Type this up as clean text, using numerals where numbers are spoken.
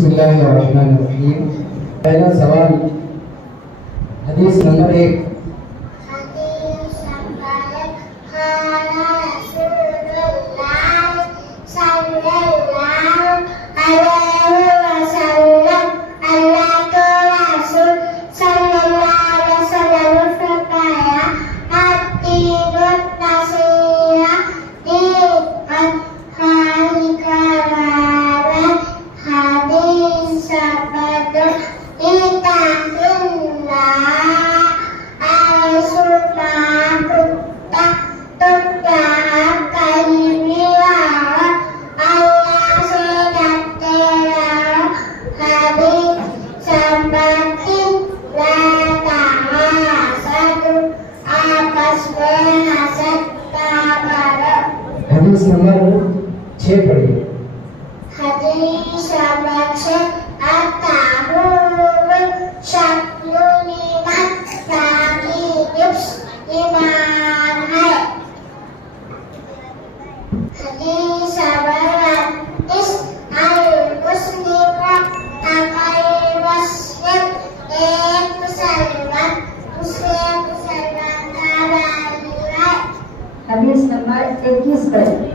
बिस्मिल्लाहिर्रहमानिर्रहीम। पहला सवाल हदीस नंबर 1। हदीस नंबर 6 पढ़िए। हदीस नंबर 6 अताहुर शक्लुलिमत ताकि जिप्स ईमान है। हदीस नंबर 30 अल-मुस्लिम अकल मुस्लिम, एक मुसलमान दूसरे मुसलमान का भाई है। हदीस नंबर 21 पर